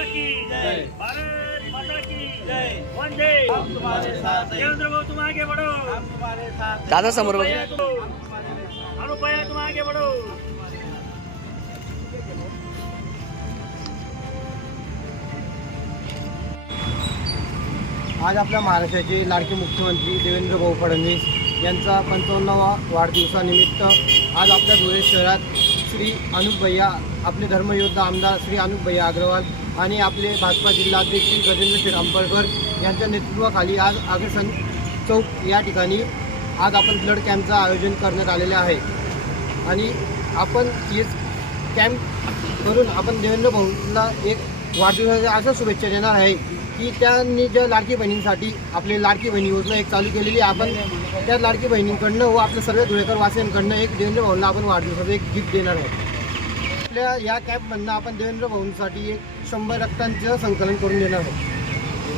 माता की जय। भारत माता की जय। वंदे हम तुम्हारे साथ हैं। देवेंद्र भाऊ तुम आगे बढ़ो हम तुम्हारे साथ हैं। दादा समोर बघा. अनुपया तुम आगे बढ़ो आज आपल्या महाराष्ट्राचे लाडके मुख्यमंत्री देवेंद्र भाऊ फडणवीस यांचा 55वा वाढदिवसानिमित्त आज आपल्या धुळे शहरात श्री अनुप भैया आपले धर्मयोद्धा आमदार श्री अनुप भैया अग्रवाल आणि आपले भाजपा जिल्हाध्यक्ष श्री गजेंद्र शेठ आंबेडकर यांच्या नेतृत्वाखाली आज आगरसन चौक या ठिकाणी आज आपण ब्लड कॅम्पचं आयोजन करण्यात आलेले आहे. आणि आपण हे कॅम्प करून आपण देवेंद्र भाऊंना एक वाढदिवसाच्या अशा शुभेच्छा देणार आहे की त्यांनी ज्या लाडकी बहिणींसाठी आपली लाडकी बहिणी योजना एक चालू केलेली आहे. आपण त्या लाडकी बहिणींकडनं व आपल्या सर्व धुळेकर वासियांकडनं एक देवेंद्र भाऊंना आपण वाढदिवसाचं एक गिफ्ट देणार आहे. आपल्या या कॅम्पमधनं आपण देवेंद्र भाऊंसाठी एक 100 रक्तांचं संकलन करून देणार आहोत.